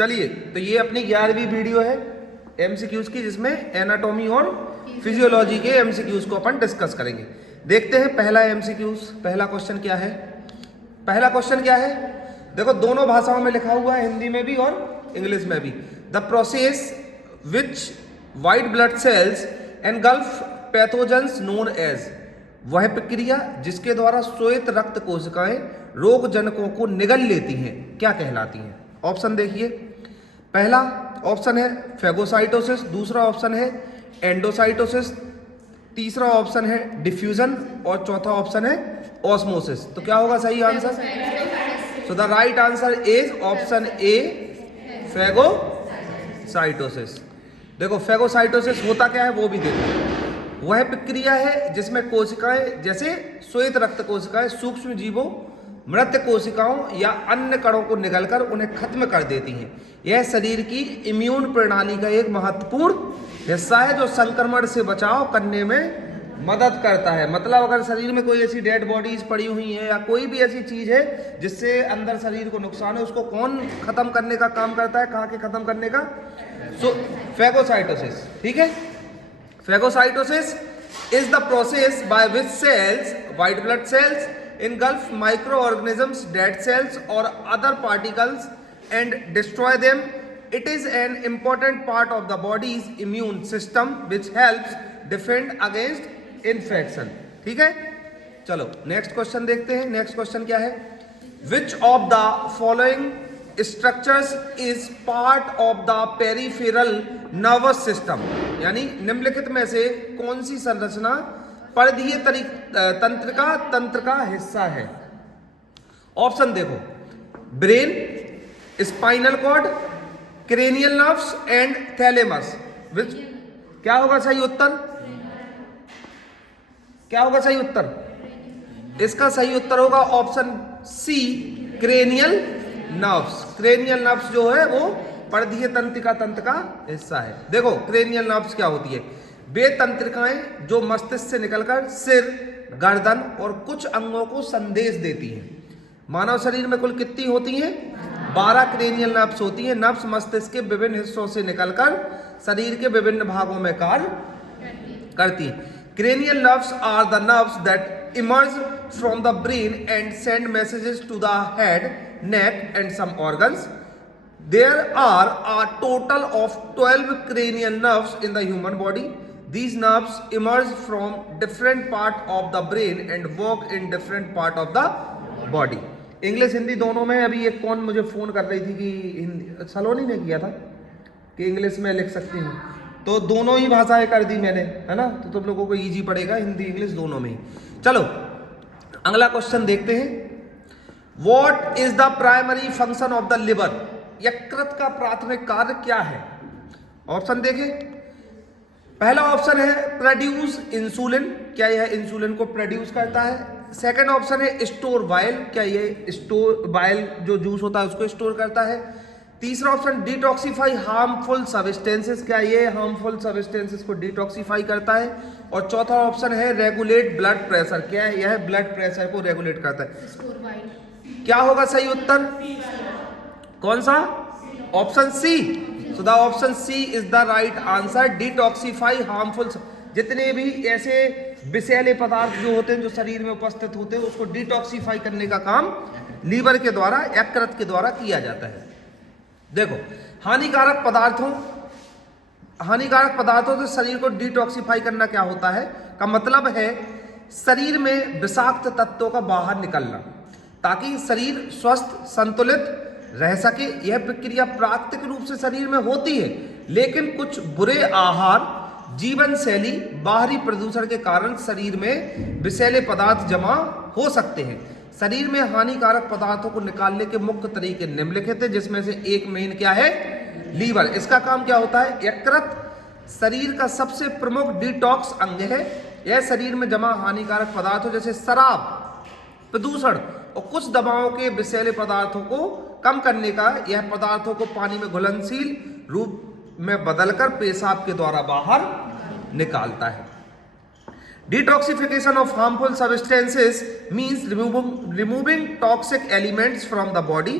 चलिए, तो ये अपनी 11वीं वीडियो है एमसीक्यूज की, जिसमें एनाटॉमी और फिजियोलॉजी के एमसीक्यूज को अपन डिस्कस करेंगे। देखते हैं पहला एमसीक्यूज। पहला क्वेश्चन क्या है? पहला क्वेश्चन क्या है? देखो, दोनों भाषाओं में लिखा हुआ है, हिंदी में भी और इंग्लिश में भी। The process which white blood cells engulf pathogens known as, वह प्रक्रिया जिसके द्वारा श्वेत रक्त कोशिकाएं रोग जनकों को निगल लेती हैं, क्या कहलाती हैं? ऑप्शन देखिए। पहला ऑप्शन है फेगोसाइटोसिस, दूसरा ऑप्शन है एंडोसाइटोसिस, तीसरा ऑप्शन है डिफ्यूजन और चौथा ऑप्शन है ऑस्मोसिस। तो क्या होगा सही answer? So the right answer is option A, phagocytosis. देखो, फेगोसाइटोसिस होता क्या है वो भी देखो। वह प्रक्रिया है जिसमें कोशिकाएं, जैसे श्वेत रक्त कोशिकाएं, सूक्ष्म जीवों, मृत कोशिकाओं या अन्य कणों को निगलकर उन्हें खत्म कर देती हैं। यह शरीर की इम्यून प्रणाली का एक महत्वपूर्ण हिस्सा है जो संक्रमण से बचाव करने में मदद करता है। मतलब अगर शरीर में कोई ऐसी डेड बॉडीज पड़ी हुई हैं या कोई भी ऐसी चीज है जिससे अंदर शरीर को नुकसान है, उसको कौन खत्म करने का काम करता है? कहाँ के खत्म करने का? So phagocytosis. ठीक है, phagocytosis is the process by which cells, white blood cells, engulf microorganisms, dead cells or other particles and destroy them. It is an important part of the body's immune system which helps defend against infection. ठीक है, चलो next question देखते हैं। Next question क्या है? Which of the following structures is part of the peripheral nervous system? यानी निम्नलिखित में से कौन सी संरचना परिधीय तंत्र का हिस्सा है? ऑप्शन देखो, brain, spinal cord, cranial nerves and thalamus. Which क्या होगा सही उत्तर? क्या होगा सही उत्तर? इसका सही उत्तर होगा option C, cranial nerves. Cranial nerves जो है वो परिधीय तंत्र का हिस्सा है। देखो, क्रेनियल नर्व्स क्या होती है? वे तंत्रिकाएं जो मस्तिष्क से निकलकर सिर, गर्दन और कुछ अंगों को संदेश देती हैं। मानव शरीर में कुल कितनी होती हैं? 12 क्रेनियल नर्व्स होती हैं। नर्व्स मस्तिष्क के विभिन्न हिस्सों से निकलकर शरीर के विभिन्न भागों में कार्य करती हैं। Cranial nerves are the nerves that emerge from the brain and send messages to the head, neck and some organs. There are a total of 12 cranial nerves in the human body. These nerves emerge from different part of the brain and work in different part of the body. English Hindi दोनों में। अभी एक कौन मुझे phone कर रही थी कि सलोनी ने किया था कि इंग्लिश में लिख सकती हूँ, तो दोनों ही भाषाएं कर दी मैंने, है ना? तो तुम लोगों को इजी पड़ेगा, हिंदी इंग्लिश दोनों में ही। चलो अगला क्वेश्चन देखते हैं। What is the primary function of the liver? यकृत का प्राथमिक कार्य क्या है? ऑप्शन देखें। पहला ऑप्शन है प्रोड्यूस इंसुलिन, क्या यह इंसुलिन को प्रोड्यूस करता है? सेकंड ऑप्शन है स्टोर बाइल, क्या ये स्टोर बाइल जो जूस होता है उसको स्टोर करता है? तीसरा ऑप्शन डिटॉक्सिफाई हार्मफुल सब्सटेंसेस, क्या ये हार्मफुल सब्सटेंसेस को डिटॉक्सिफाई करता है? और चौथा ऑप्शन है रेगुलेट ब्लड प्रेशर, क्या यह ब्लड प्रेशर को रेगुलेट करता है? क्या होगा सही उत्तर? कौन सा? Option C. So the option C is the right answer, detoxify harmful. जितने भी ऐसे विषैले पदार्थ जो होते हैं जो शरीर में उपस्थित होते हैं उसको डिटॉक्सिफाई करने का काम लीवर के द्वारा, यकृत के द्वारा किया जाता है। देखो, हानिकारक पदार्थों से शरीर को डिटॉक्सिफाई करना क्या होता है? का मतलब है शरीर में विषाक्त तत्वों का बाहर निकलना, ताकि शरीर स्वस्थ संतुलित रह सके। यह प्रक्रिया प्राकृतिक रूप से शरीर में होती है, लेकिन कुछ बुरे आहार, जीवन शैली, बाहरी प्रदूषण के कारण शरीर में विषैले पदार्थ जमा हो सकते हैं। शरीर में हानिकारक पदार्थों को निकालने के मुख्य तरीके निम्नलिखित हैं, जिसमें से एक मेन क्या है? लीवर। इसका काम क्या होता है? यकृत शरीर का सबसे प्रमुख डिटॉक्स अंग है। यह शरीर में जमा हानिकारक पदार्थों जैसे शराब, प्रदूषण और कुछ दवाओं के विषैले पदार्थों को कम करने का, यह पदार्थों को पानी में घुलनशील रूप में बदलकर पेशाब के द्वारा बाहर निकालता है। Detoxification of harmful substances means removing toxic elements from the body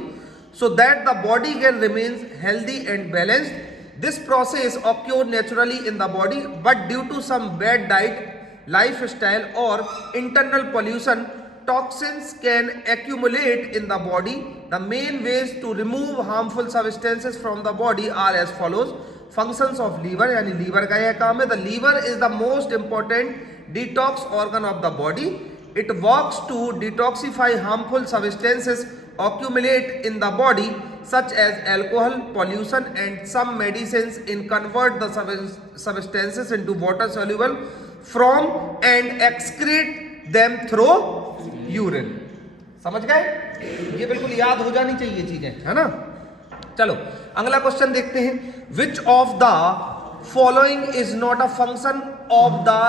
so that the body can remain healthy and balanced. This process occurs naturally in the body, but due to some bad diet, lifestyle or internal pollution, toxins can accumulate in the body. The main ways to remove harmful substances from the body are as follows. Functions of liver, यानी liver का यह काम है. The liver is the most important detox organ of the body. It works to detoxify harmful substances accumulate in the body such as alcohol, pollution and some medicines in convert the substances into water soluble from and excrete them through urine. समझ गए? ये बिल्कुल याद हो जानी चाहिए चीजें, है ना? चलो अगला क्वेश्चन देखते हैं. Which of the following is not a function of the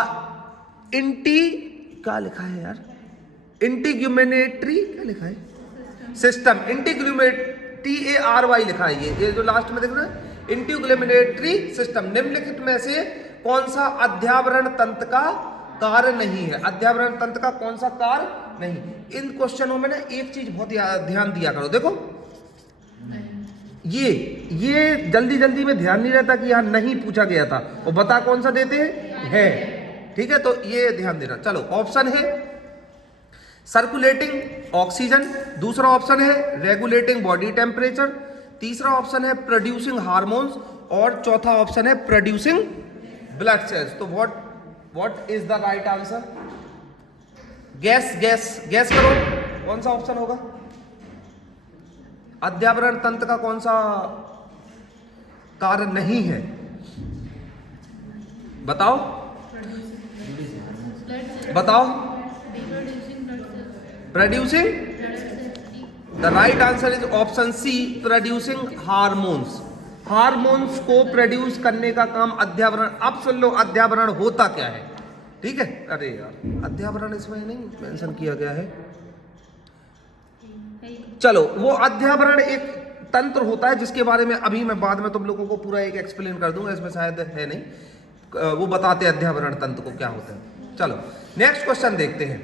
क्या लिखा है यार? इंटीग्यूमेनेटरी क्या लिखा है? सिस्टम. TARY लिखा है. ये जो लास्ट में देख रहे हैं इंटीग्यूमेनेटरी सिस्टम. निम्नलिखित में से कौन सा अध्यावरण तंत्र का कार्य नहीं है? अध्यावरण तंत्र का कौन सा कार्य नहीं? इन क्वेश्चनों में ना एक चीज बहुत ध्यान दिया करो. देखो ये जल्दी जल्दी में ध्यान नहीं रहता कि यहां नहीं पूछा गया था, और बता कौन सा देते हैं? है. ठीक है, तो ये ध्यान देना. चलो ऑप्शन है सर्कुलेटिंग ऑक्सीजन, दूसरा ऑप्शन है रेगुलेटिंग बॉडी टेम्परेचर, तीसरा ऑप्शन है प्रोड्यूसिंग हार्मोन्स, और चौथा ऑप्शन है प्रोड्यूसिंग ब्लड सेल्स. तो what is the right answer? Gas करो कौन सा ऑप्शन होगा? अध्यावरण तंत्र का कौन सा कार्य नहीं है? बताओ. Producing. The right answer is option C, producing hormones. Hormones को प्रोड्यूस करने का काम अध्यावरण. अब सुन लो अध्यावरण होता क्या है. ठीक है, अरे यार अध्यावरण इसमें नहीं मेंशन किया गया है. चलो वो अध्यावरण एक तंत्र होता है जिसके बारे में अभी मैं बाद में तुम लोगों को पूरा एक एक्सप्लेन कर दूंगा, इसमें शायद है नहीं, वो बताते हैं अध्यावरण तंत्र को क्या होता है. चलो नेक्स्ट क्वेश्चन देखते हैं.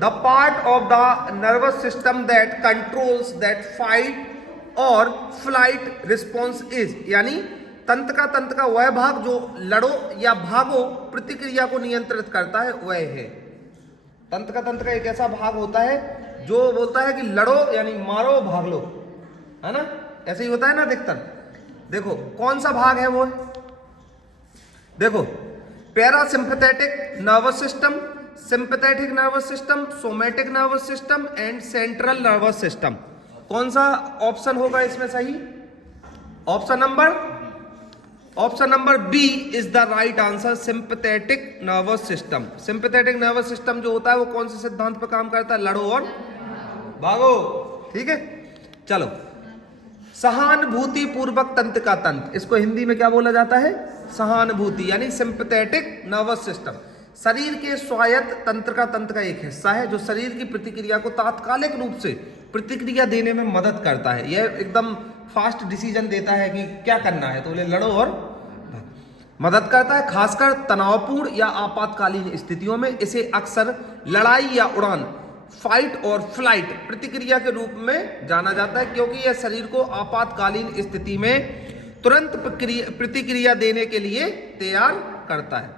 The part of the nervous system that controls that fight और फ्लाइट रिस्पॉन्स इज, यानी तंत्र का वह भाग जो लड़ो या भागो प्रतिक्रिया को नियंत्रित करता है वह है. तंत्र का एक ऐसा भाग होता है जो बोलता है कि लड़ो यानी मारो भाग लो, है ना? ऐसे ही होता है ना अधिकतर. देखो कौन सा भाग है वो है? देखो parasympathetic nervous system, sympathetic nervous system, somatic nervous system and central nervous system. कौन सा ऑप्शन होगा इसमें सही? Option number B is the right answer, sympathetic nervous system. Sympathetic nervous system जो होता है वो कौन से सिद्धांत पर काम करता है? लड़ो और भागो. ठीक है, चलो सहानुभूति पूर्वक तंत्र का तंत्र, इसको हिंदी में क्या बोला जाता है? सहानुभूति, यानी सिंपैथेटिक नर्वस सिस्टम. शरीर के स्वायत्त तंत्र का एक हिस्सा है जो शरीर की प्रतिक्रिया को तात्कालिक रूप से प्रतिक्रिया देने में मदद करता है. यह एकदम फास्ट डिसीजन देता है कि क्या करना है, तो बोले लड़ो और मदद करता है, खासकर तनावपूर्ण या आपातकालीन स्थितियों में. इसे अक्सर लड़ाई या उड़ान, फाइट और फ्लाइट प्रतिक्रिया के रूप में जाना जाता है, क्योंकि यह शरीर को आपातकालीन स्थिति में तुरंत प्रतिक्रिया देने के लिए तैयार करता है.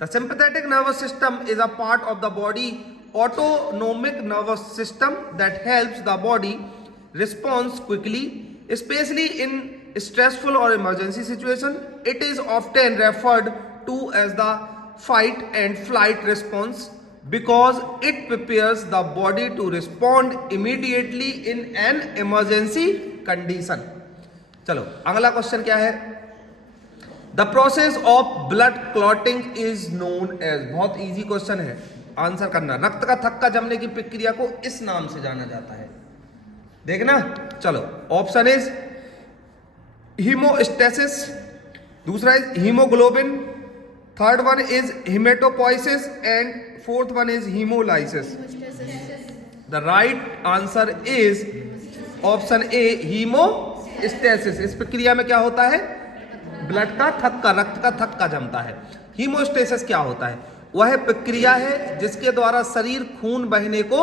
The sympathetic nervous system is a part of the body autonomic nervous system that helps the body responds quickly, especially in stressful or emergency situation. It is often referred to as the fight and flight response because it prepares the body to respond immediately in an emergency condition. चलो अगला question क्या है? The process of blood clotting is known as, बहुत easy question है, answer करना. रक्त का थक्का जमने की प्रक्रिया को इस नाम से जाना जाता है. देखना. चलो ऑप्शन इज हीमोस्टेसिस, दूसरा is haemoglobin, third one is haematopoiesis and fourth one is haemolysis. The right answer is option A, haemostasis. इस प्रक्रिया में क्या होता है? ब्लड का थक्का, रक्त का थक्का जमता है. हीमोस्टेसिस क्या होता है? वह प्रक्रिया है जिसके द्वारा शरीर खून बहने को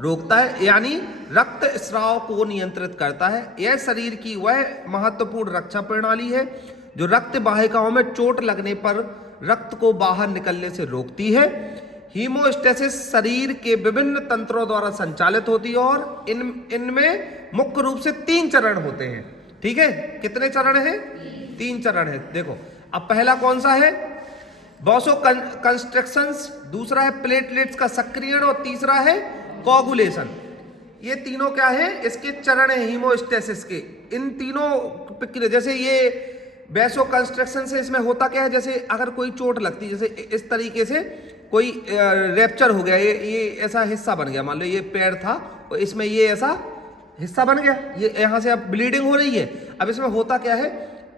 रोकता है, यानी रक्त स्राव को नियंत्रित करता है। यह शरीर की वह महत्वपूर्ण रक्षा प्रणाली है जो रक्त वाहिकाओं में चोट लगने पर रक्त को बाहर निकलने से रोकती है। हीमोस्टेसिस शरीर के विभिन्न तंत्रों द्वारा संचालित होती है और इनमें मुख्य रूप से 3 चरण होते हैं। ठीक है, कितने चरण हैं? 3 चरण है। देखो अब पहला कौन सा है? वैसो कंस्ट्रक्शंस, दूसरा है प्लेटलेट्स का सक्रियण और तीसरा है कोगुलेशन। ये तीनों क्या है? इसके चरण है हीमोस्टेसिस के। इन तीनों प्रक्रिया, जैसे ये वैसो कंस्ट्रक्शन से इसमें होता क्या है, जैसे अगर कोई चोट लगती है, जैसे इस तरीके से कोई रैप्चर हो गया, ये ऐसा हिस्सा बन गया, मान लो ये पैर था और इसमें ये ऐसा हिस्सा बन गया, ये यहाँ से अब ब्लीडिंग हो रही है। अब इसमें होता क्या है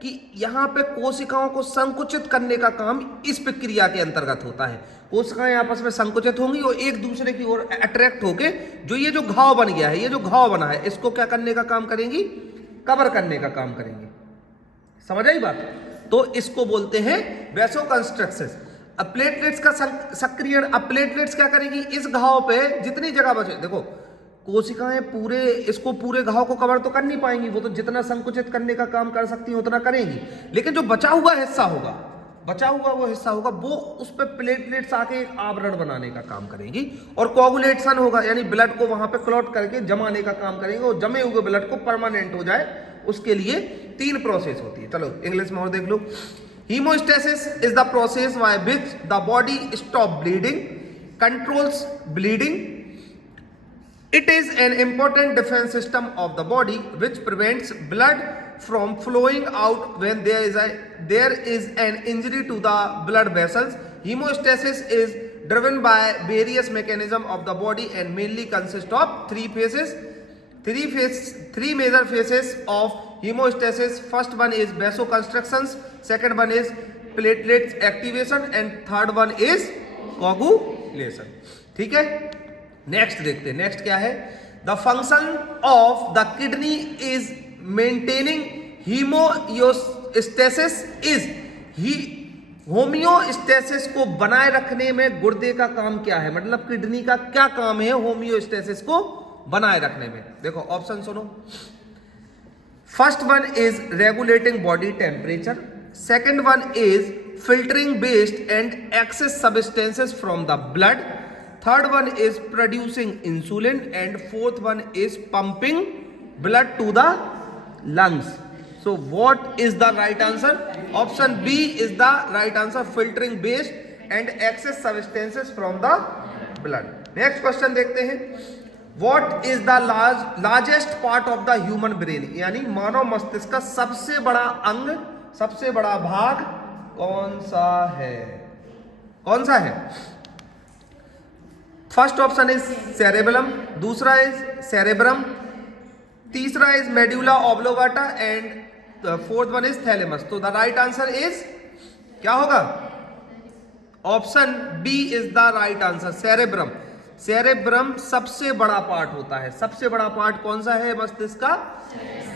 कि यहाँ पे कोशिकाओं को संकुचित करने का काम इस प्रक्रिया के अंतर्गत होता है। कोशिकाएं आपस में संकुचित होंगी और एक दूसरे की ओर अट्रैक्ट होके जो ये जो घाव बन गया है, ये जो घाव बना है, इसको क्या करने का काम करेंगी? कवर करने का काम करेंगी। समझ आई बात? तो इसको बोलते हैं वैसो कंस्ट्रक्शंस। अब प्लेटलेट्स का सक्रियण, अब प्लेटलेट्स क्या करेगी? इस घाव पे जितनी जगह बचे, देखो कोशिकाएं पूरे घाव को कवर तो कर नहीं पाएंगी, वो तो जितना संकुचित करने का काम कर सकती हैं उतना करेंगी, लेकिन जो बचा हुआ वो हिस्सा होगा वो उस पर प्लेटलेट्स आके एक आवरण बनाने का काम करेंगी और कोगुलेशन होगा, यानी ब्लड को वहां पे क्लॉट करके जमाने का काम करेंगे और जमे हुए ब्लड को परमानेंट हो जाए, उसके लिए 3 प्रोसेस होती है। चलो इंग्लिश में और देख लो। Hemostasis is the process by which the body stop bleeding, controls bleeding. It is an important defense system of the body which prevents blood from flowing out when there is an injury to the blood vessels. Hemostasis is driven by various mechanisms of the body and mainly consists of 3 phases. 3 major phases of hemostasis. First one is vasoconstrictions, second one is platelets activation and third one is coagulation. ठीक है, next देखते हैं। Next क्या है? The function of the kidney is maintaining haemostasis is homeostasis को बनाए रखने में गुर्दे का काम क्या है? मतलब किडनी का क्या काम है होमियोस्टेसिस को बनाए रखने में? देखो ऑप्शन सुनो। First one is regulating body temperature, second one is filtering waste and excess substances from the blood, third one is producing insulin and fourth one is pumping blood to the lungs. So what is the right answer? Option B is the right answer, filtering waste and excess substances from the blood. Next question देखते हैं। What is the largest part of the human brain? यानी मानव मस्तिष्क का सबसे बड़ा अंग, सबसे बड़ा भाग कौन सा है? कौन सा है? फर्स्ट ऑप्शन इज सेरेबेलम, दूसरा इज सेरेब्रम, तीसरा is medulla oblongata and fourth one is thalamus. तो द राइट आंसर इज क्या होगा? Option B is the right answer, cerebrum. Cerebrum सबसे बड़ा पार्ट होता है। सबसे बड़ा पार्ट कौन सा है मस्तिष्क का?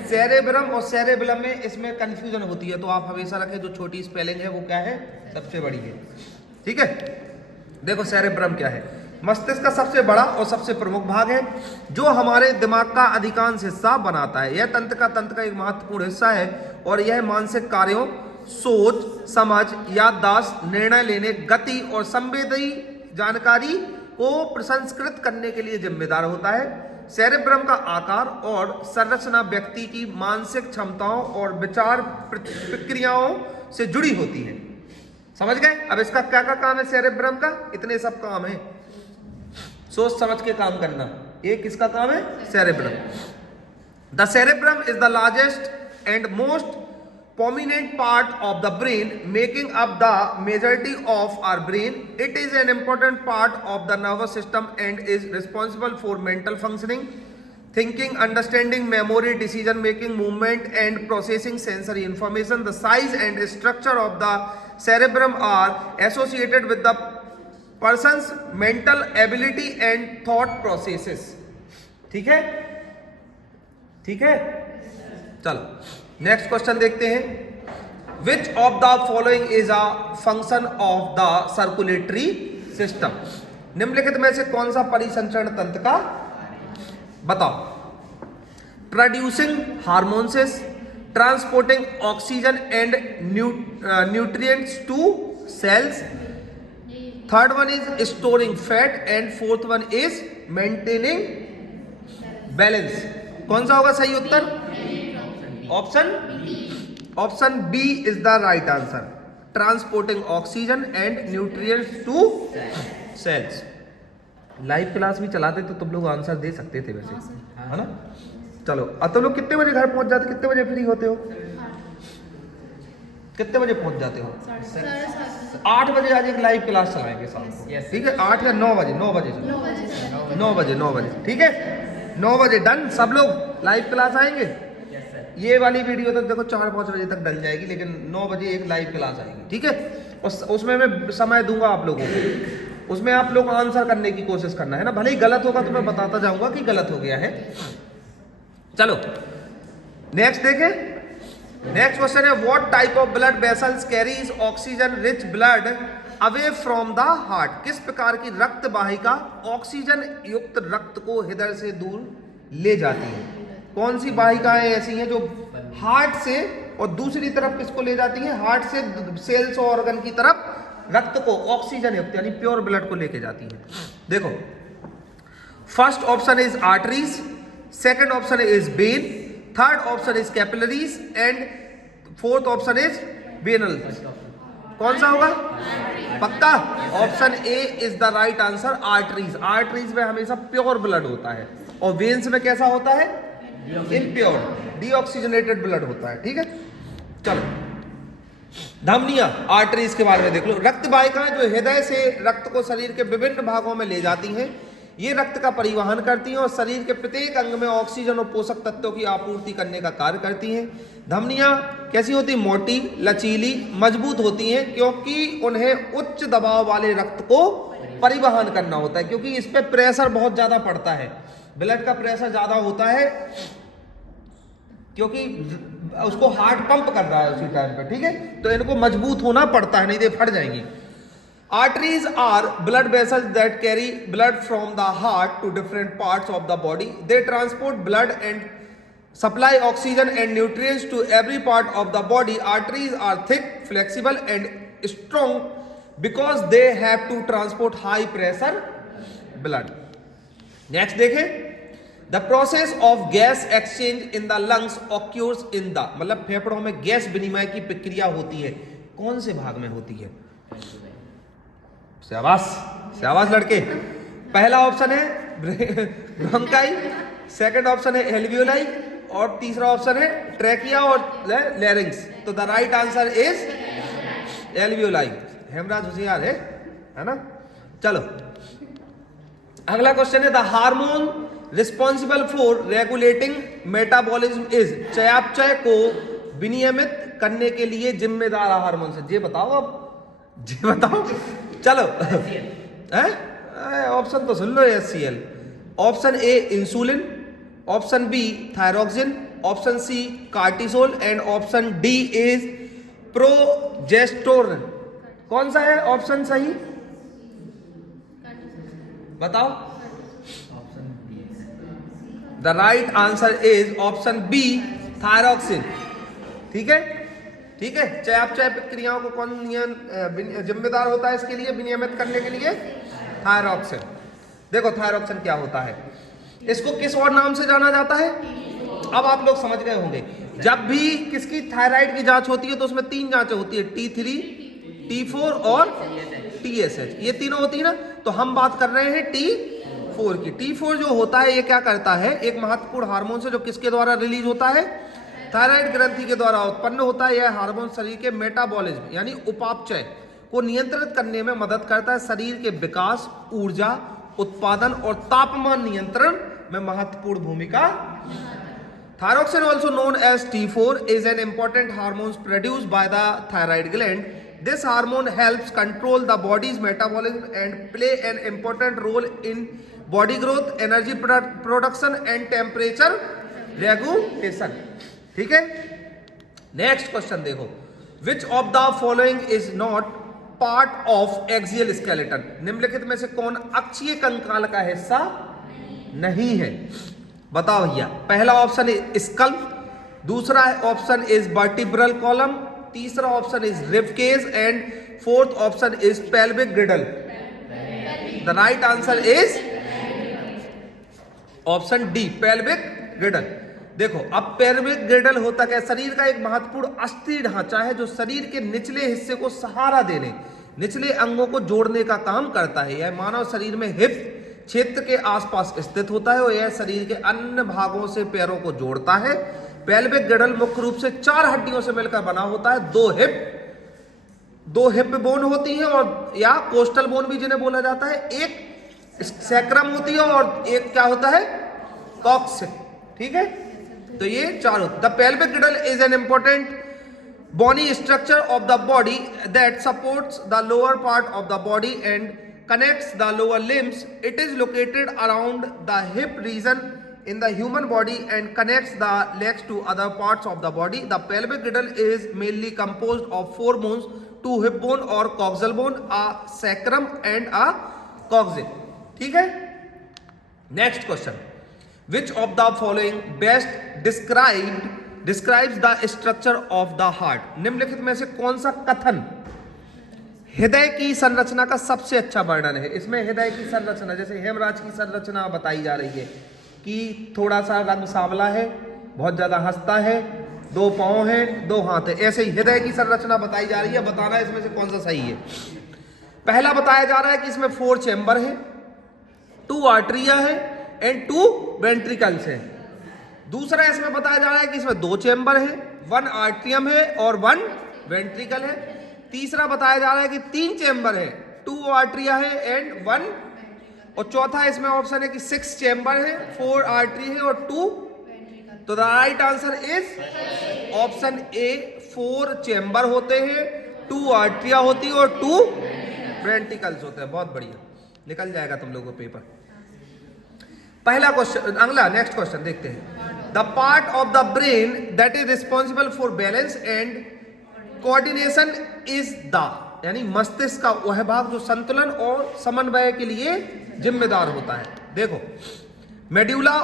सेरेब्रम। और सेरेबेलम में इसमें कंफ्यूजन होती है, तो आप हमेशा रखें जो छोटी स्पेलिंग है वो क्या है? सबसे बड़ी है। ठीक है, देखो सेरेब्रम क्या है? मस्तिष्क का सबसे बड़ा और सबसे प्रमुख भाग है जो हमारे दिमाग का अधिकांश हिस्सा बनाता है। यह तंत्र का एक महत्वपूर्ण हिस्सा है और यह मानसिक कार्यों, सोच, समझ, याददाश्त, निर्णय लेने, गति और संवेदी जानकारी को प्रसंस्कृत करने के लिए जिम्मेदार होता है। सेरेब्रम का आकार और संरचना व्यक्ति की मानसिक क्षमताओं और विचार प्रक्रियाओं से जुड़ी होती है। समझ गए? अब इसका क्या काम है सेरेब्रम का? इतने सब काम है, सोच समझ के काम करना। एक किसका काम है? Cerebrum. The cerebrum is the largest and most prominent part of the brain, making up the majority of our brain. It is an important part of the nervous system and is responsible for mental functioning, thinking, understanding, memory, decision making, movement and processing sensory information. The size and structure of the cerebrum are associated with the person's mental ability and thought processes. ठीक है? ठीक है, चलो next question देखते हैं। Which of the following is a function of the circulatory system? निम्नलिखित में से कौन सा परिसंचरण तंत्र का बताओ। Producing hormones, transporting oxygen and nutrients to cells, third one is storing fat and fourth one is maintaining balance. कौन सा होगा सही उत्तर? Option B is the right answer, transporting oxygen and nutrients to cells. Live class भी चलाते तो तुम लोग आंसर दे सकते थे वैसे, है ना? चलो अब तुम लोग कितने बजे घर पहुंच जाते, कितने बजे फ्री होते हो, कितने बजे पहुंच जाते हो? 8 बजे आज एक लाइव क्लास चलाएंगे शाम को, ठीक है? 8 या 9 बजे? 9 बजे, 9 बजे, ठीक है? 9 बजे डन। सब लोग लाइव क्लास आएंगे। ये वाली वीडियो तक देखो 4-5 बजे तक डल जाएगी, लेकिन 9 बजे एक लाइव क्लास आएगी, ठीक है? उसमें मैं समय दूंगा आप लोगों को, उसमें आप लोग आंसर करने की कोशिश करना है ना, भले ही गलत होगा तो मैं बताता जाऊंगा कि गलत हो गया है। चलो नेक्स्ट देखें। नेक्स्ट क्वेश्चन है, what type of blood vessels carries oxygen rich blood away from the heart? किस प्रकार की रक्त वाहिका ऑक्सीजन युक्त रक्त को हृदय से दूर ले जाती है? कौन सी वाहिकाएं ऐसी हैं जो हार्ट से और दूसरी तरफ किसको ले जाती हैं? हार्ट से सेल्स और ऑर्गन की तरफ रक्त को ऑक्सीजन युक्त यानी प्योर ब्लड को लेके जाती है। देखो, first option is arteries, second option is vein, third option is capillaries and fourth option is venule. कौन सा होगा? पक्का option A is the right answer, arteries. Arteries में हमेशा प्योर ब्लड होता है और वेन्स में कैसा होता है? इम्प्योर डीऑक्सीजनेटेड ब्लड होता है, ठीक है? चलो, धमनियां, आर्टरीज के बारे में देख लो। रक्त वाहिकाएं जो हृदय से रक्त को शरीर के विभिन्न भागों में ले जाती हैं, ये रक्त का परिवहन करती हैं और शरीर के प्रत्येक अंग में ऑक्सीजन और पोषक तत्वों की आपूर्ति करने का कार्य करती हैं। धमनियां कैसी होती? मोटी, लचीली, मजबूत होती हैं, क्योंकि उन्हें उच्च दबाव वाले रक्त को परिवहन करना होता है, क्योंकि इस पे प्रेशर बहुत ज्यादा पड़ता है, ब्लड का प्रेशर ज्यादा होता है, क्योंकि उसको हार्ट पंप कर रहा है उसी टाइम पे, ठीक है? तो इनको मजबूत होना पड़ता है, नहीं तो फट जाएंगी। Arteries are blood vessels that carry blood from the heart to different parts of the body. They transport blood and supply oxygen and nutrients to every part of the body. Arteries are thick, flexible and strong because they have to transport high pressure blood. Next देखें, the process of gas exchange in the lungs occurs in the, मतलब फेफड़ों में gas विनिमय की प्रक्रिया होती है, कौन से भाग में होती है? शाबाश, शाबाश लड़के। पहला ऑप्शन है ब्रोंकाई, सेकंड ऑप्शन है एल्वियोलाई और तीसरा ऑप्शन है ट्रैकिया और लैरिंग्स। तो the right answer is alveoli. Hemraj होशियार है ना? चलो अगला क्वेश्चन है, the hormone responsible for regulating metabolism is? चयापचय को विनियमित करने के लिए जिम्मेदार हार्मोन से? ये बताओ, अब जी बताओ। चलो ऑप्शन तो सुन लो, HCl। Option A insulin, option B thyroxine, option C cortisol and option D is progesterone. कौन सा है ऑप्शन सही? बताओ। The right answer is option B thyroxine, ठीक है? ठीक है, चयापचय प्रक्रियाओं को कौन जिम्मेदार होता है इसके लिए, विनियमित करने के लिए? थायरोक्सिन। देखो थायरोक्सिन क्या होता है, इसको किस और नाम से जाना जाता है? अब आप लोग समझ गए होंगे, जब भी किसकी थायराइड की जांच होती है तो उसमें 3 जांचें होती है, T3, T4 और TSH, ये तीनों होती है ना। तो हम बात कर रहे हैं T4 की। T4 जो होता है ये क्या करता है, एक महत्वपूर्ण हार्मोन से जो किसके द्वारा रिलीज होता है? थायराइड ग्रंथि के द्वारा उत्पन्न होता है। यह हार्मोन शरीर के मेटाबॉलिज्म यानी उपापचय को नियंत्रित करने में मदद करता है। शरीर के विकास, ऊर्जा उत्पादन और तापमान नियंत्रण में महत्वपूर्ण भूमिका। Thyroxine also known as T4 is an important hormone produced by the thyroid gland. This hormone helps control the body's metabolism and play an important role in body growth, energy production and temperature regulation. ठीक है, next question देखो, विच of the following is not part of axial skeleton? निम्नलिखित में से कौन अक्षीय कंकाल का हिस्सा नहीं है? बताओ भैया, पहला ऑप्शन इज स्कल, दूसरा ऑप्शन इज वर्टिब्रल कॉलम, तीसरा option is rib cage and fourth option is pelvic girdle. The right answer is option D, pelvic girdle. देखो, अब पेल्विक ग्रिडल होता क्या, शरीर का एक महत्वपूर्ण अस्थि ढांचा है जो शरीर के निचले हिस्से को सहारा देने, निचले अंगों को जोड़ने का काम करता है। यह मानव शरीर में हिप क्षेत्र के आसपास स्थित होता है और यह शरीर के अन्य भागों से पैरों को जोड़ता है। पेल्विक ग्रिडल मुख्य रूप से 4 हड्डियों से मिलकर बना होता है। दो हिप बोन होती हैं और या कोस्टल बोन भी जिन्हें बोला जाता है, एक सैक्रम होती है और एक क्या होता है, कॉक्स। ठीक है, तो ये 4। The pelvic ग्रिडल is an important bony structure of the body that supports the lower part of the body and connects the lower limbs. It is located around the hip region in the human body and connects the legs to other parts of the body. The pelvic girdle is mainly composed of 4 bones, 2 hip bone or coxal bone, a sacrum and a coccyx. ठीक है, next question, which of the following best describes the structure of the heart? निम्नलिखित में से कौन सा कथन हृदय की संरचना का सबसे अच्छा वर्णन है? इसमें हृदय की संरचना, जैसे हेमराज की संरचना बताई जा रही है कि थोड़ा सा रंग सांवला है, बहुत ज्यादा हंसता है, 2 पांव है, 2 हाथ है, ऐसे ही हृदय की संरचना बताई जा रही है। बताना है इसमें से कौन सा सही है। पहला बताया जा रहा है कि इसमें 4 चैम्बर है, 2 आर्टरिया है एंड 2 वेंट्रिकल्स है। दूसरा इसमें बताया जा रहा है कि इसमें 2 चैम्बर है, 1 आर्ट्रियम है और 1 वेंट्रिकल है। तीसरा बताया जा रहा है कि 3 चैम्बर है, 2 आर्टरिया है एंड 1, और चौथा इसमें ऑप्शन है कि 6 चैम्बर है, 4 आर्टरी है और 2। तो the right answer is option A, 4 chamber होते हैं, 2 आर्टरिया होती है और 2 वेंट्रिकल्स होते हैं। बहुत बढ़िया, निकल जाएगा तुम लोगों को पेपर। पहला क्वेश्चन, अगला नेक्स्ट क्वेश्चन देखते हैं। The part of the brain that is responsible for balance and coordination is the, यानी मस्तिष्क का वह भाग जो संतुलन और समन्वय के लिए जिम्मेदार होता है। देखो, मेड्यूला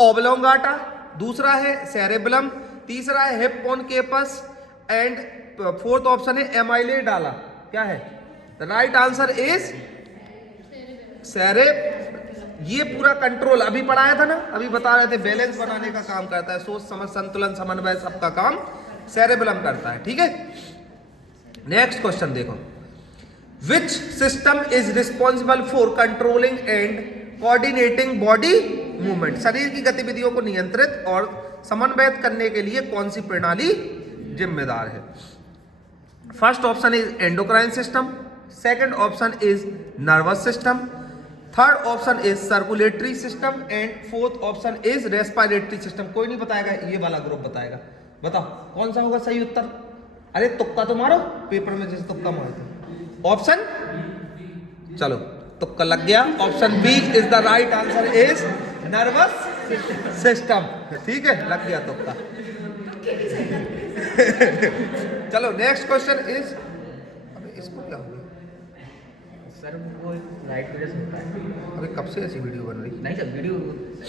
ओब्लोंगाटा, दूसरा है सेरेबलम, तीसरा है हिप्पोकैम्पस एंड फोर्थ ऑप्शन है एमाइलेडाला। क्या है? द राइट आंसर इज ये पूरा कंट्रोल अभी पढ़ाया था ना, अभी बता रहे थे, बैलेंस बनाने का काम करता है, सोच समझ संतुलन समन्वय सबका काम सेरेबेलम करता है। ठीक है, नेक्स्ट क्वेश्चन देखो, which system is responsible for controlling and coordinating body movement? शरीर की गतिविधियों को नियंत्रित और समन्वयित करने के लिए कौन सी प्रणाली जिम्मेदार है? First option is endocrine system, second option is nervous system, third option is circulatory system and fourth option is respiratory system. कोई नहीं बताएगा, ये वाला ग्रुप बताएगा। बताओ कौन सा होगा सही उत्तर? अरे तुक्का तो मारो, पेपर में जैसे तुक्का मारते। ऑप्शन, चलो तुक्का लग गया, option B is the right answer is nervous system. ठीक है, लग गया तुक्का। चलो नेक्स्ट क्वेश्चन इज, अबे इसको क्या हो गया सर? वो लाइट वजह से होता है। अबे कब से ऐसी वीडियो बन रही? नहीं सर, वीडियो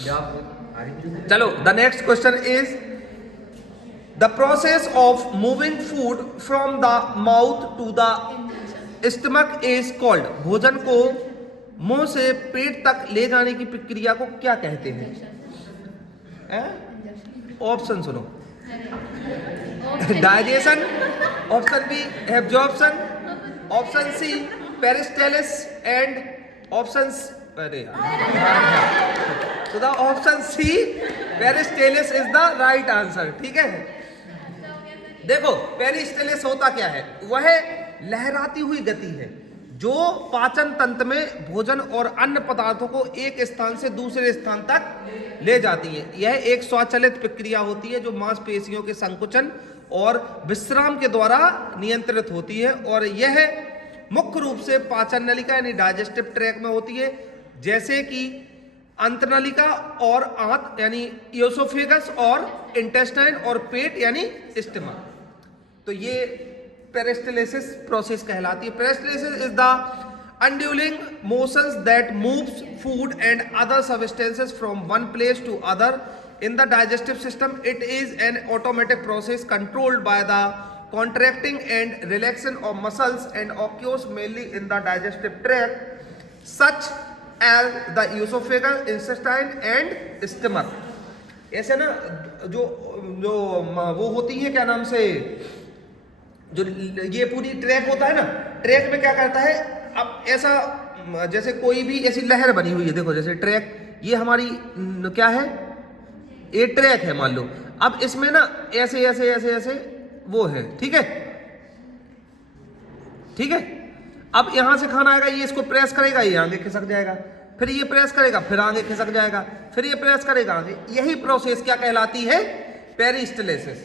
जवाब आ रही। चलो the next question is, the process of moving food from the mouth to the stomach is called. भोजन को मुंह से पेट तक ले जाने की प्रक्रिया को क्या कहते हैं? ऑप्शन सुनो, digestion, option B absorption, option C peristalsis and option, अरे तो the option C peristalsis is the right answer. ठीक है, देखो पेरिस्टालिस होता क्या है? वह लहराती हुई गति है जो पाचन तंत्र में भोजन और अन्य पदार्थों को एक स्थान से दूसरे स्थान तक ले जाती है। यह एक स्वचालित प्रक्रिया होती है जो मांसपेशियों के संकुचन और विश्राम के द्वारा नियंत्रित होती है और यह मुख्य रूप से पाचन नलिका यानी डाइजेस्टिव ट्रैक में होती है, जैसे कि अंतनलिका और आंत यानी ईसोफेगस और इंटेस्टाइन और पेट यानी स्टमक। तो ये पेरिस्टालिसिस प्रोसेस कहलाती है। Peristalsis is the Undulating motions that moves food and other substances from one place to other in the digestive system. It is an automatic process controlled by the contracting and relaxation of muscles and occurs mainly in the digestive tract, such as the esophagus, intestine and stomach. ऐसे ना जो जो वो होती है क्या नाम से, जो ये पूरी ट्रैक होता है ना, ट्रैक में क्या करता है, अब ऐसा जैसे कोई भी ऐसी लहर बनी हुई है, देखो जैसे ट्रैक, ये हमारी क्या है, ये ट्रैक है मान लो, अब इसमें ना ऐसे ऐसे ऐसे ऐसे वो है, ठीक है, ठीक है। अब यहां से खाना आएगा, ये इसको प्रेस करेगा, ये आगे खिसक जाएगा, फिर ये प्रेस करेगा, फिर आगे खिसक जाएगा, फिर ये प्रेस करेगा आगे। यही प्रोसेस क्या कहलाती है, पेरिस्टलेसिस,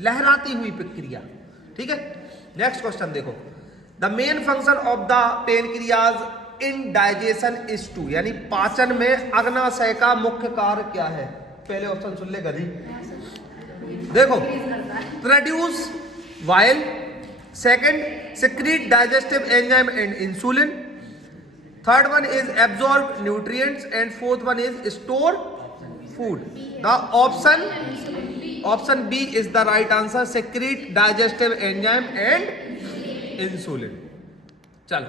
लहराती हुई प्रक्रिया, ठीक है। नेक्स्ट क्वेश्चन देखो, the main function of the pancreas in digestion is to, यानी पाचन में अग्नाशय का मुख्य कार्य क्या है। पहले ऑप्शन सुन ले गधी, देखो, produce bile, second secrete digestive enzyme and insulin, third one is absorb nutrients and fourth one is store food. The option B is the right answer, secrete digestive enzyme and insulin. चलो,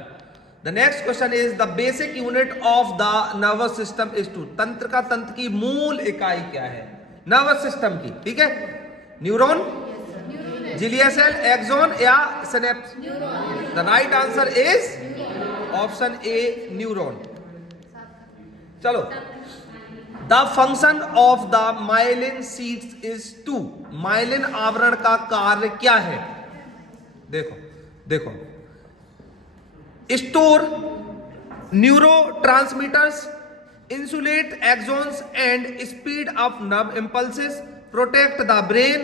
the next question is the basic unit of the nervous system is to, तंत्र का तंत्र की मूल इकाई क्या है nervous system की, ठीक है। न्यूरॉन, जिलिया सेल, एक्सॉन या synapse. The right answer is option A, neuron. चलो, the function of the myelin sheaths is to, myelin आवरण का कार्य क्या है। देखो देखो, store neurotransmitters, insulate axons and speed up nerve impulses, protect the brain,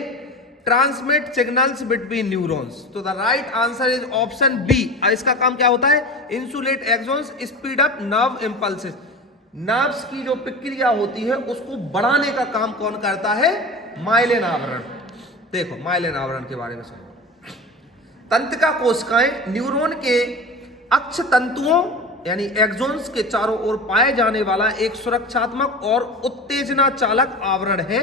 transmit signals between neurons. तो the right answer is option B. इसका काम क्या होता है, insulate axons, speed up nerve impulses. Nerves की जो प्रक्रिया होती है उसको बढ़ाने का काम कौन करता है, माइलिन आवरण। देखो माइलिन आवरण के बारे में सुनो, तंत्रिका कोशिकाएं न्यूरॉन के अक्ष तंतुओं यानी एक्सॉन्स के चारों ओर पाए जाने वाला एक सुरक्षात्मक और उत्तेजना चालक आवरण है।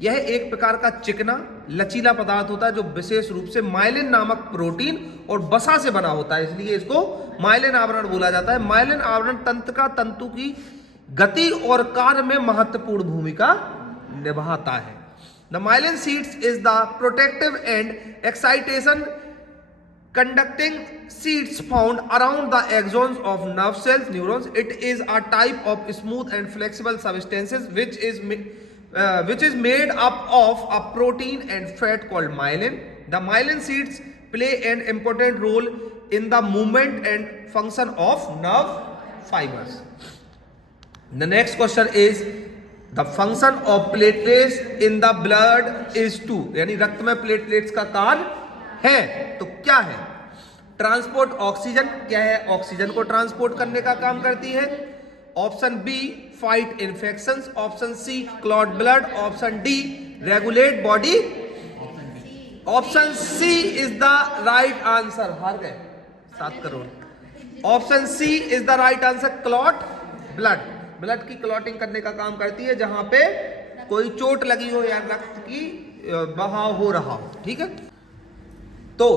यह एक प्रकार का चिकना लचीला पदार्थ होता है जो विशेष रूप से माइलिन नामक प्रोटीन और वसा से बना होता है, इसलिए इसको माइलिन आवरण बोला जाता है। माइलिन आवरण तंत्रिका तंतु की गति और कार्य में महत्वपूर्ण भूमिका निभाता है। The myelin sheaths is the protective and excitation conducting sheets found around the axons of nerve cells, neurons. It is a type of smooth and flexible substances which is made up of a protein and fat called myelin. The myelin sheets play an important role in the movement and function of nerve fibers. The next question is the function of platelets in the blood is to, यानी रक्त में platelets का कार्य है, तो क्या है, transport oxygen, क्या है, ऑक्सीजन को ट्रांसपोर्ट करने का काम करती है। Option B fight infections, option C clot blood, option D regulate body. Option C is the right answer, हार गए 7 crore. Option C is the right answer, clot blood, blood की क्लॉटिंग करने का काम करती है जहां पे कोई चोट लगी हो या रक्त की बहाव हो रहा हो, ठीक है। तो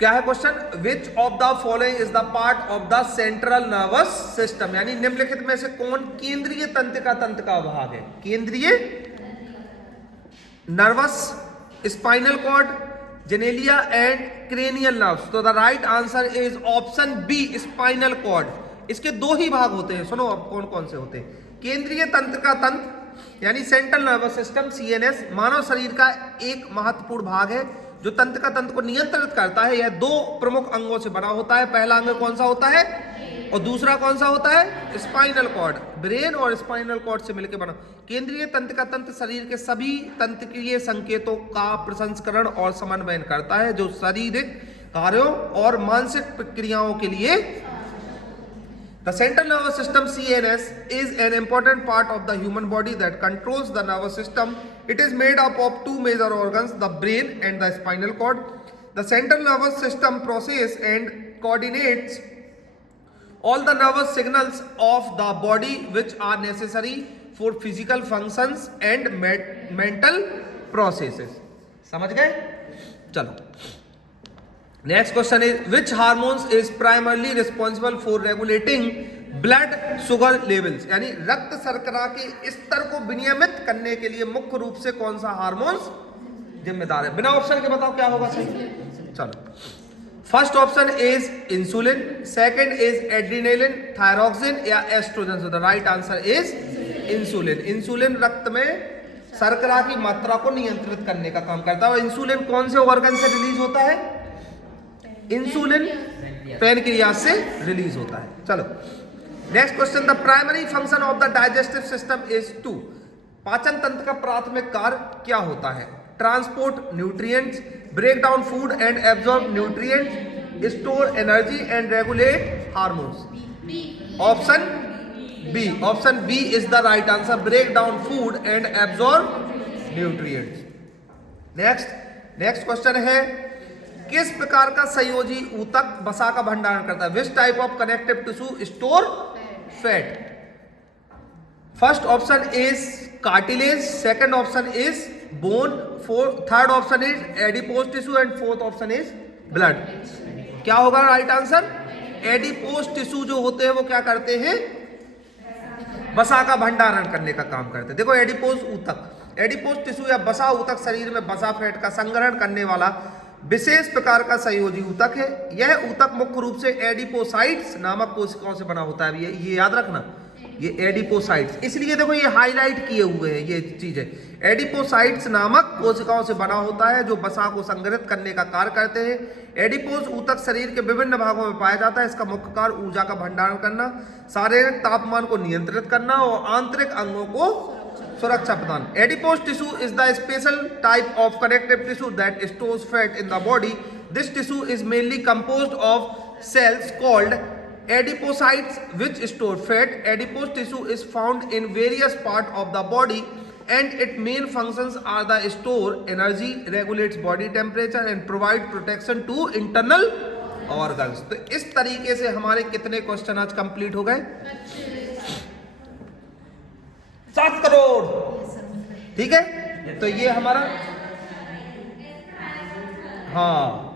क्या है question, which of the following is the part of the central nervous system, यानी निम्नलिखित में से कौन केंद्रीय तंत्रिका तंत्र का भाग है। केंद्रीय nervous, spinal cord, ganglia and cranial nerves. तो the right answer is option B, spinal cord. इसके 2 ही भाग होते हैं, सुनो अब कौन कौन से होते हैं। केंद्रीय तंत्रिका तंत्र यानी सेंट्रल नर्वस सिस्टम, सीएनएस, मानव शरीर का एक महत्वपूर्ण भाग है जो तंत्रिका तंत्र को नियंत्रित करता है। यह 2 प्रमुख अंगों से बना होता है। पहला अंग कौन सा होता है और दूसरा कौन सा होता है, स्पाइनल कॉर्ड। ब्रेन और स्पाइनल कॉर्ड से मिलकर बना। केंद्रीय तंत्रिका तंत्र शरीर के सभी तंत्रिकीय संकेतों का प्रसंस्करण और समन्वय करता है जो शारीरिक कार्यों और मानसिक प्रक्रियाओं के लिए। The central nervous system CNS is an important part of the human body that controls the nervous system. It is made up of 2 major organs, the brain and the spinal cord. The central nervous system processes and coordinates all the nervous signals of the body which are necessary for physical functions and mental processes. समझ गए? चलो next question is which hormones is primarily responsible for regulating blood sugar levels, यानी रक्त शर्करा के स्तर को विनियमित करने के लिए मुख्य रूप से कौन सा हार्मोन्स जिम्मेदार है? बिना ऑप्शन के बताओ क्या होगा सही। चलो first option is insulin, second is adrenaline, thyroxine या estrogen. So the right answer is insulin. Insulin रक्त में शर्करा की मात्रा को नियंत्रित करने का काम करता है। और इंसुलिन कौन से ऑर्गन से रिलीज होता है? इंसुलिन पैनक्रियाज से रिलीज होता है। चलो next question, the primary function of the digestive system is to. पाचन तंत्र का प्राथमिक कार्य क्या होता है? Transport nutrients, break down food and absorb nutrients, store energy and regulate hormones. Option B, option B is the right answer, break down food and absorb nutrients. Next question है किस प्रकार का संयोजी ऊतक वसा का भंडारण करता है? Which type of connective tissue store fat? First option is cartilage, second option is bone, third option is adipose tissue and fourth option is blood. क्या होगा राइट आंसर? एडिपोज टिश्यू जो होते हैं वो क्या करते हैं? वसा का भंडारण करने का काम करते हैं। देखो एडिपोज ऊतक, एडिपोज टिश्यू या वसा ऊतक शरीर में वसा फैट का संग्रहण करने वाला विशेष प्रकार का संयोजी ऊतक है। यह ऊतक मुख्य रूप से एडिपोसाइट्स नामक कोशिकाओं से बना होता है। ये याद रखना, ये एडिपोसाइट्स, इसलिए देखो ये हाईलाइट किए हुए हैं ये चीजें। एडिपोसाइट्स नामक कोशिकाओं से बना होता है जो वसा को संग्रहित करने का कार्य करते हैं। एडिपोज ऊतक शरीर के विभिन्न भागों में पाया जाता है। इसका मुख्य कार्य ऊर्जा का भंडारण करना, शारीरिक तापमान को नियंत्रित करना और आंतरिक अंगों को सुरक्षा प्रदान। Adipose tissue is the special type of connective tissue that stores fat in the body. This tissue is mainly composed of cells called adipocytes which store fat. Adipose tissue is found in various parts of the body and its main functions are the store energy, regulates body temperature and provide protection to internal organs. तो इस तरीके से हमारे कितने question आज complete हो गए? 7 करोड़। ठीक है, तो ये हमारा हाँ